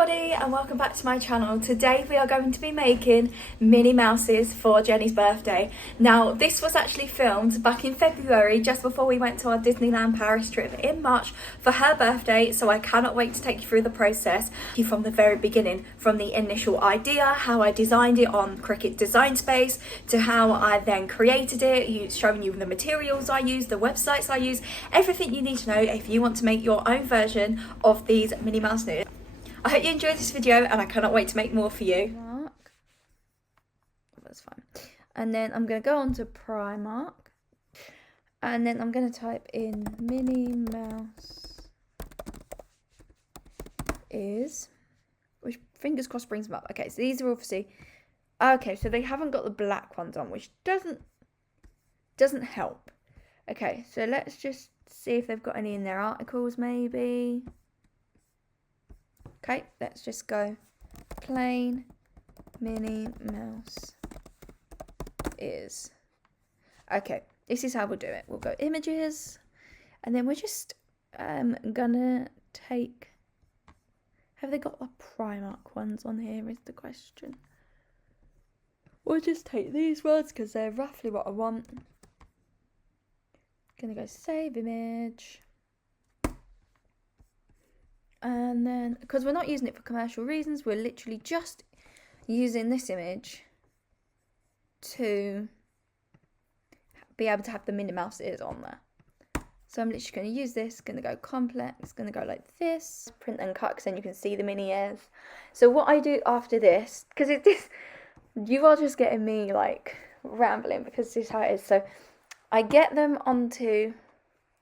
everybody and welcome back to my channel. Today we are going to be making Minnie Mouses for Jenny's birthday. Now this was actually filmed back in February, just before we went to our Disneyland Paris trip in March for her birthday, so I cannot wait to take you through the process from the very beginning, from the initial idea, how I designed it on Cricut Design Space, to how I then created it, showing you the materials I use, the websites I use, everything you need to know if you want to make your own version of these Minnie Mouse nudes. I hope you enjoyed this video and I cannot wait to make more for you. Mark. That's fine. And then I'm going to go on to Primark. And then I'm going to type in Minnie Mouse is, which fingers crossed brings them up. Okay, so these are obviously, okay, so they haven't got the black ones on, which doesn't help. Okay, so let's just see if they've got any in their articles maybe. Okay, let's just go plain Minnie Mouse is. Okay, this is how we'll do it. We'll go images, and then we're just gonna take, have they got the Primark ones on here is the question. We'll just take these ones because they're roughly what I want. Gonna go save image. And then, because we're not using it for commercial reasons, we're literally just using this image to be able to have the Minnie Mouse ears on there. So I'm literally going to use this, going to go complex, going to go like this, print and cut, because then you can see the Minnie ears. So what I do after this, because you are just getting me like rambling, because this is how it is. So I get them onto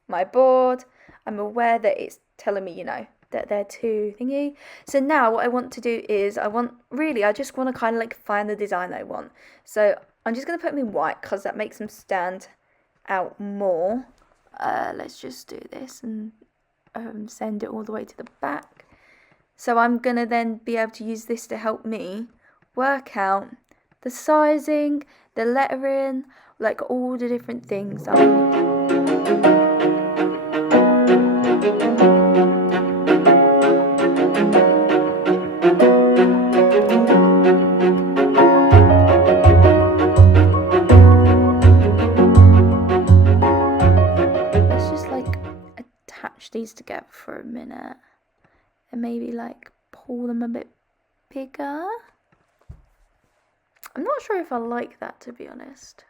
my board. I'm aware that it's telling me, you know, that they're too thingy. So now what I want to do is I just want to kind of like find the design I want. So I'm just going to put them in white because that makes them stand out more. Let's just do this and send it all the way to the back. So I'm going to then be able to use this to help me work out the sizing, the lettering, like all the different things. These together for a minute and maybe like pull them a bit bigger. I'm not sure if I like that, to be honest.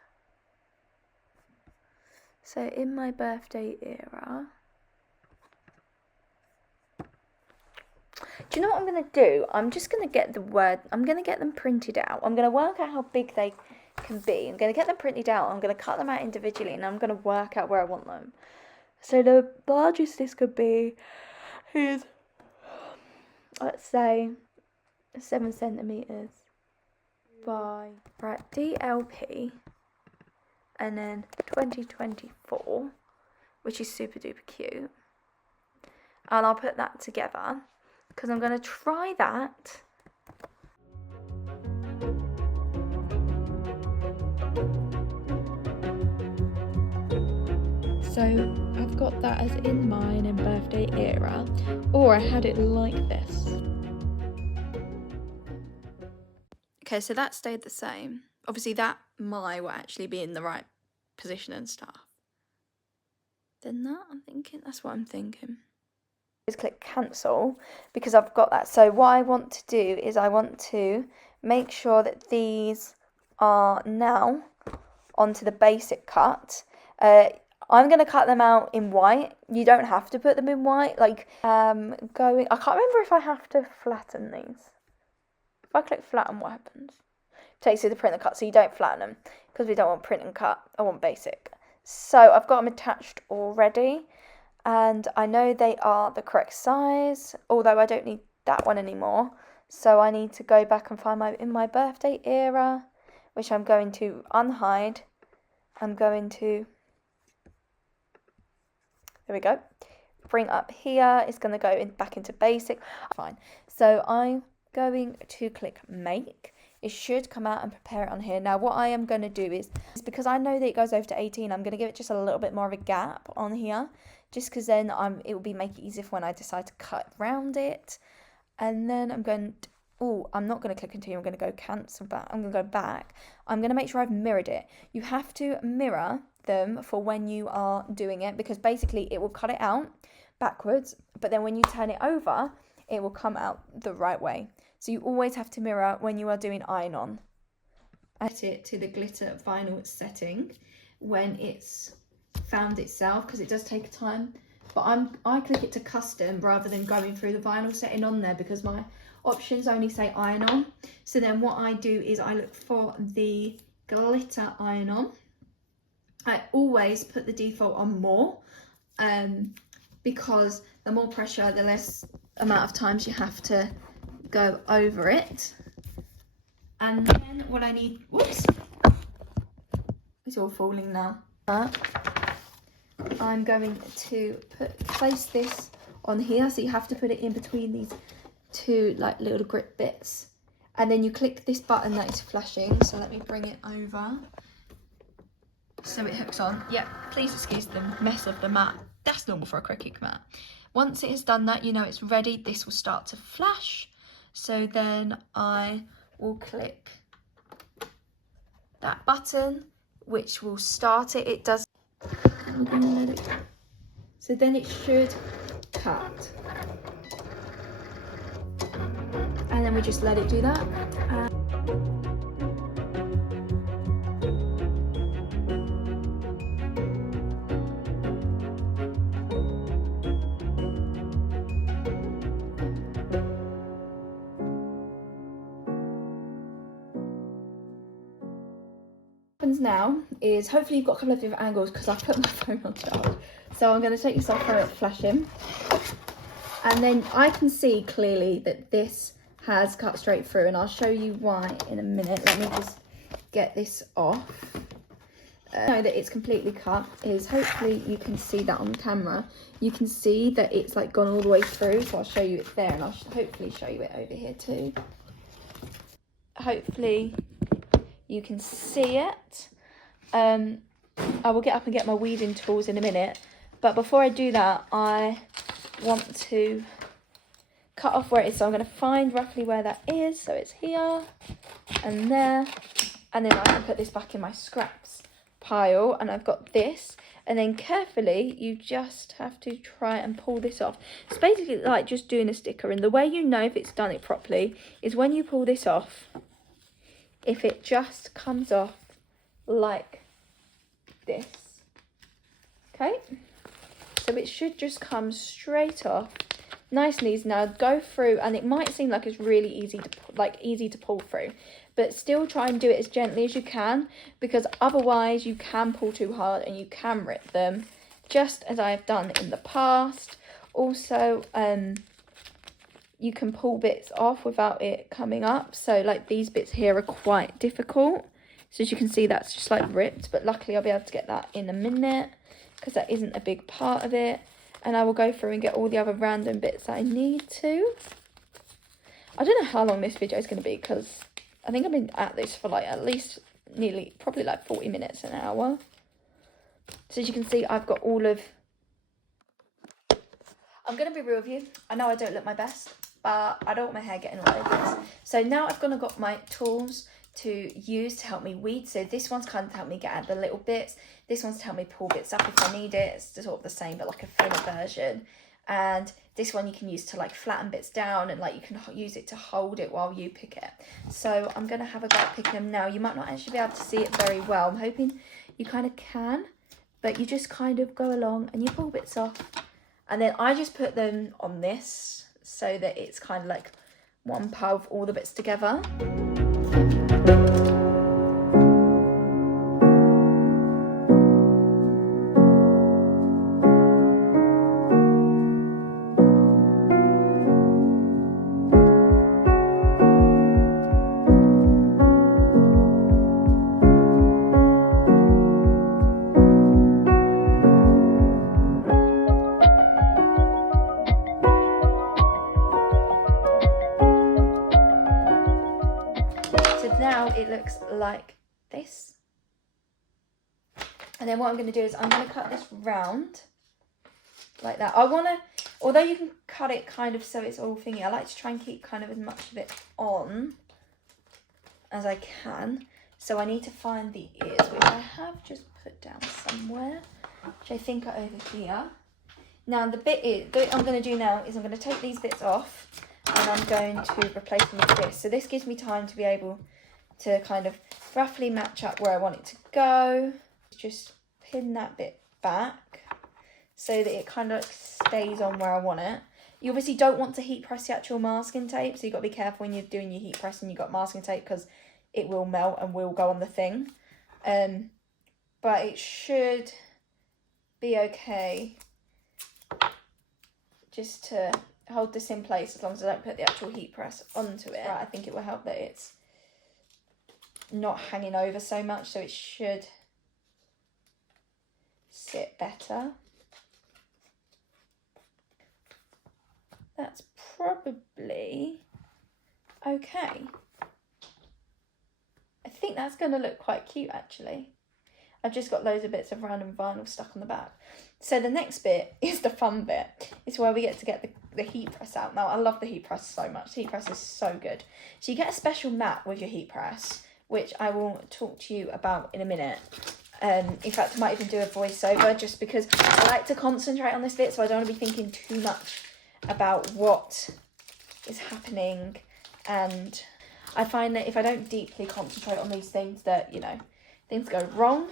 So in my birthday era, do you know what I'm going to do? I'm just going to get the word, I'm going to get them printed out. I'm going to work out how big they can be. I'm going to get them printed out. I'm going to cut them out individually and I'm going to work out where I want them. So the largest this could be is, let's say, 7 centimeters by, right, DLP, and then 2024, which is super duper cute. And I'll put that together because I'm going to try that. So I've got that as in mine in birthday era, or I had it like this. Okay, so that stayed the same. Obviously that my will actually be in the right position and stuff. Then that, that's what I'm thinking. Just click cancel because I've got that. So what I want to do is I want to make sure that these are now onto the basic cut. I'm going to cut them out in white. You don't have to put them in white. Like, I can't remember if I have to flatten these. If I click flatten, what happens? It takes you to print and cut, so you don't flatten them. Because we don't want print and cut. I want basic. So, I've got them attached already. And I know they are the correct size. Although I don't need that one anymore. So, I need to go back and find in my birthday era. Which I'm going to unhide. I'm going to... There we go. Bring up here. It's going to go back into basic. Fine. So I'm going to click make. It should come out and prepare it on here. Now what I am going to do is because I know that it goes over to 18, I'm going to give it just a little bit more of a gap on here. Just because then it will make it easier for when I decide to cut around it. And then I'm going to, oh, I'm not going to click continue, I'm going to go cancel back. I'm going to go back. I'm going to make sure I've mirrored it. You have to mirror them for when you are doing it, because basically it will cut it out backwards, but then when you turn it over, it will come out the right way. So you always have to mirror when you are doing iron on. Set it to the glitter vinyl setting when it's found itself, because it does take time. But I click it to custom rather than going through the vinyl setting on there, because my options only say iron on. So then what I do is I look for the glitter iron on. I always put the default on more, because the more pressure, the less amount of times you have to go over it. And then what I need, whoops, it's all falling now. I'm going to place this on here, so you have to put it in between these two like little grip bits, and then you click this button that is flashing. So let me bring it over so it hooks on. Yeah, please excuse the mess of the mat. That's normal for a Cricut mat. Once it has done that, you know it's ready. This will start to flash. So then I will click that button, which will start it. It does. So then it should cut. And then we just let it do that. Now is hopefully you've got a couple of different angles, because I've put my phone on charge. So I'm going to take this off where it's flashing, and then I can see clearly that this has cut straight through, and I'll show you why in a minute. Let me just get this off. Know that it's completely cut is hopefully you can see that on camera. You can see that it's like gone all the way through, so I'll show you it there, and I'll hopefully show you it over here too. Hopefully you can see it. I will get up and get my weeding tools in a minute, but before I do that, I want to cut off where it is. So I'm going to find roughly where that is. So it's here and there, and then I can put this back in my scraps pile, and I've got this. And then carefully you just have to try and pull this off. It's basically like just doing a sticker, and the way you know if it's done it properly is when you pull this off. If it just comes off like this, okay? So it should just come straight off, nice and easy. Now go through, and it might seem like it's really easy to pull through, but still try and do it as gently as you can, because otherwise you can pull too hard and you can rip them, just as I have done in the past. Also, you can pull bits off without it coming up. So like these bits here are quite difficult. So as you can see, that's just like ripped, but luckily I'll be able to get that in a minute, because that isn't a big part of it. And I will go through and get all the other random bits that I need to. I don't know how long this video is going to be, because I think I've been at this for like at least probably like 40 minutes, an hour. So as you can see, I've got all of, I'm going to be real with you. I know I don't look my best, but I don't want my hair getting all over this. So now I've got my tools to use to help me weed. So this one's kind of to help me get out the little bits. This one's to help me pull bits up if I need it. It's sort of the same, but like a thinner version. And this one you can use to like flatten bits down, and like you can use it to hold it while you pick it. So I'm going to have a go at picking them now. You might not actually be able to see it very well. I'm hoping you kind of can, but you just kind of go along and you pull bits off. And then I just put them on this so that it's kind of like one pile of all the bits together. Now it looks like this, and then what I'm going to do is I'm going to cut this round, like that. I want to, although you can cut it kind of so it's all thingy, I like to try and keep kind of as much of it on as I can. So I need to find the ears, which I have just put down somewhere, which I think are over here. Now the bit I'm going to do now is I'm going to take these bits off and I'm going to replace them with this. So this gives me time to be able to kind of roughly match up where I want it to go. Just pin that bit back so that it kind of stays on where I want it. You obviously don't want to heat press the actual masking tape, so you've got to be careful when you're doing your heat press and you've got masking tape, because it will melt and will go on the thing. But it should be okay just to hold this in place as long as I don't put the actual heat press onto it. Right, I think it will help that it's not hanging over so much, so it should sit better. That's probably okay. I think that's going to look quite cute actually. I've just got loads of bits of random vinyl stuck on the back. So the next bit is the fun bit. It's where we get to get the heat press out. Now I love the heat press so much. The heat press is so good. So you get a special mat with your heat press, which I will talk to you about in a minute. In fact, I might even do a voiceover just because I like to concentrate on this bit, so I don't want to be thinking too much about what is happening. And I find that if I don't deeply concentrate on these things, that, you know, things go wrong.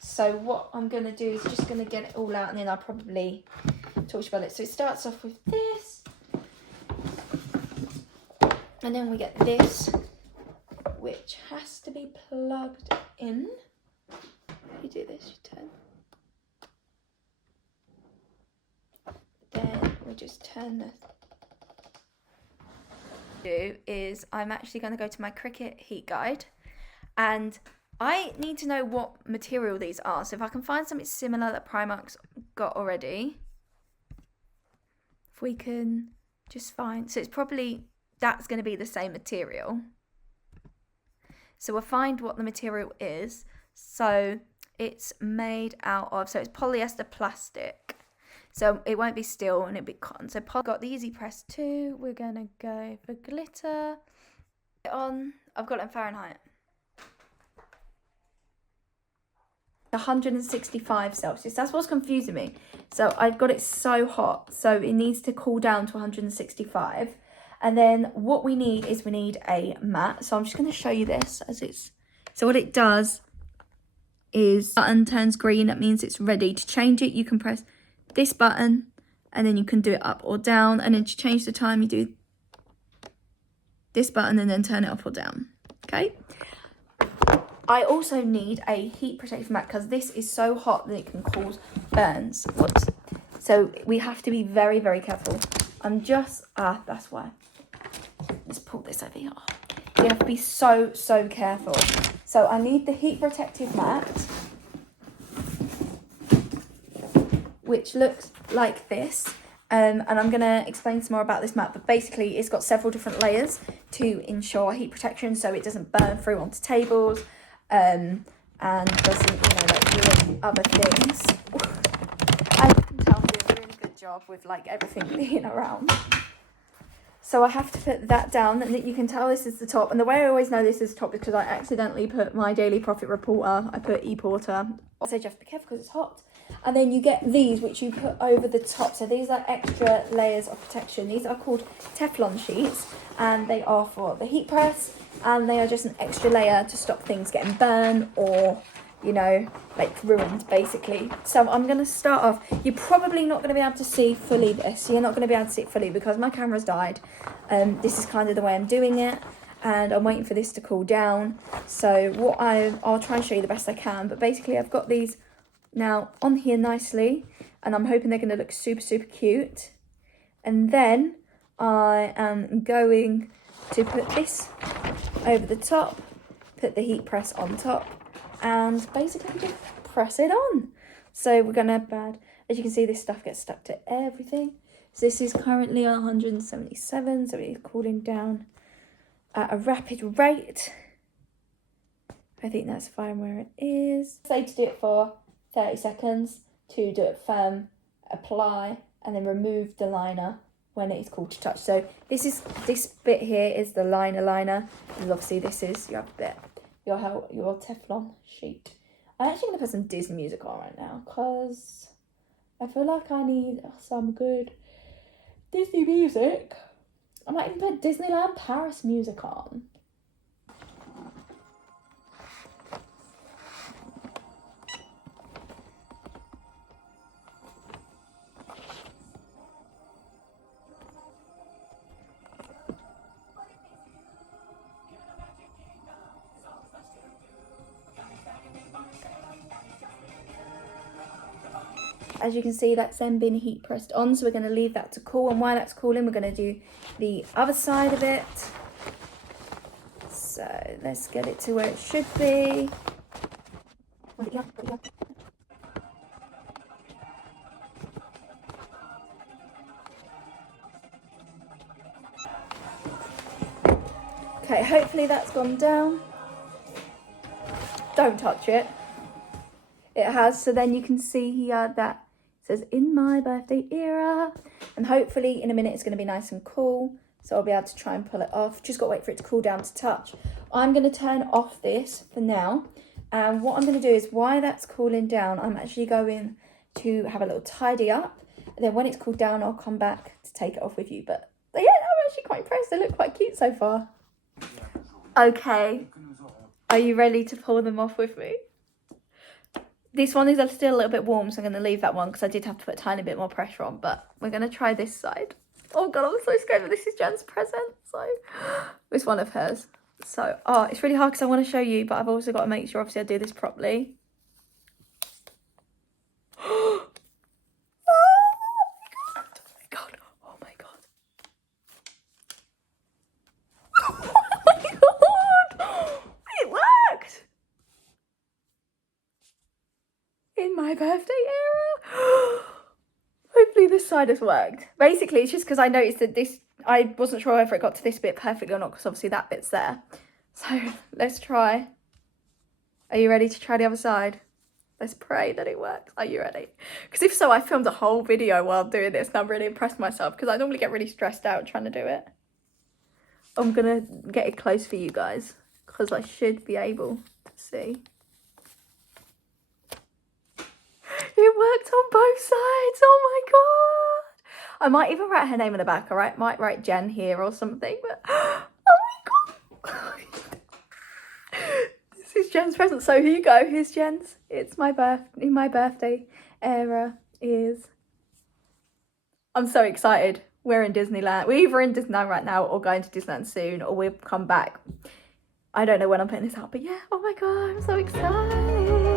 So what I'm going to do is just going to get it all out, and then I'll probably talk to you about it. So it starts off with this, and then we get this, which has to be plugged in. You do this, you turn. Then we just turn this. I'm actually going to go to my Cricut heat guide, and I need to know what material these are. So if I can find something similar that Primark's got already, if we can just find, so it's probably, that's going to be the same material. So we'll find what the material is. So it's made out of, so it's polyester plastic. So it won't be steel and it'll be cotton. So I've got the EasyPress 2. We're going to go for glitter. I've got it in Fahrenheit. 165 Celsius. That's what's confusing me. So I've got it so hot. So it needs to cool down to 165. And then what we need is we need a mat. So I'm just going to show you this as it's. So what it does is button turns green. That means it's ready. To change it, you can press this button and then you can do it up or down. And then to change the time, you do this button and then turn it up or down. Okay. I also need a heat protective mat because this is so hot that it can cause burns. Whoops. So we have to be very, very careful. That's why. Let's pull this over here. You have to be so, so careful. So I need the heat protective mat, which looks like this. And I'm going to explain some more about this mat, but basically it's got several different layers to ensure heat protection so it doesn't burn through onto tables. And doesn't, ruin other things. I can tell I'm doing a really good job with everything being around. So I have to put that down, and you can tell this is the top. And the way I always know this is the top is because I accidentally put my daily profit reporter. I put e-porter. So you have to be careful because it's hot. And then you get these, which you put over the top. So these are extra layers of protection. These are called Teflon sheets, and they are for the heat press. And they are just an extra layer to stop things getting burned or, ruined, basically. So I'm going to start off. You're probably not going to be able to see fully this. You're not going to be able to see it fully because my camera's died. This is kind of the way I'm doing it. And I'm waiting for this to cool down. So I'll try and show you the best I can. But basically, I've got these now on here nicely. And I'm hoping they're going to look super, super cute. And then I am going to put this over the top, put the heat press on top, and basically just press it on. So we're gonna as you can see, this stuff gets stuck to everything. So this is currently on 177, so it's cooling down at a rapid rate. I think that's fine where it is. Say to do it for 30 seconds, to do it firm apply, and then remove the liner when it is called to touch. So this bit here is the liner, and obviously this is your bit, your Teflon sheet. I'm actually gonna put some Disney music on right now because I feel like I need some good Disney music. I might even put Disneyland Paris music on. As you can see, that's then been heat pressed on, so we're going to leave that to cool, and while that's cooling we're going to do the other side of it. So let's get it to where it should be. Okay, hopefully that's gone down. Don't touch it. It has, so then you can see here that says in my birthday era, and hopefully in a minute it's going to be nice and cool, so I'll be able to try and pull it off. Just got to wait for it to cool down to touch. I'm going to turn off this for now, and what I'm going to do is while that's cooling down, I'm actually going to have a little tidy up, and then when it's cooled down I'll come back to take it off with you. But yeah, I'm actually quite impressed. They look quite cute so far. Okay, are you ready to pull them off with me? This one is still a little bit warm, so I'm going to leave that one because I did have to put a tiny bit more pressure on. But we're going to try this side. Oh God, I'm so scared that this is Jen's present. So it's one of hers. So, it's really hard because I want to show you, but I've also got to make sure, obviously, I do this properly. Oh my God. Oh my God. Oh my God. It worked. In my birthday era. Hopefully this side has worked. Basically, it's just because I noticed that I wasn't sure whether it got to this bit perfectly or not, because obviously that bit's there. So let's try. Are you ready to try the other side? Let's pray that it works. Are you ready? Because if so, I filmed a whole video while doing this and I'm really impressed myself because I normally get really stressed out trying to do it. I'm gonna get it close for you guys because I should be able to see. It worked on both sides. Oh my God. I might even write her name on the back, alright? Might write Jen here or something, but oh my God. This is Jen's present. So here you go. Here's Jen's. It's my birthday era is. I'm so excited. We're in Disneyland. We're either in Disneyland right now or going to Disneyland soon, or we'll come back. I don't know when I'm putting this out, but yeah, oh my God, I'm so excited.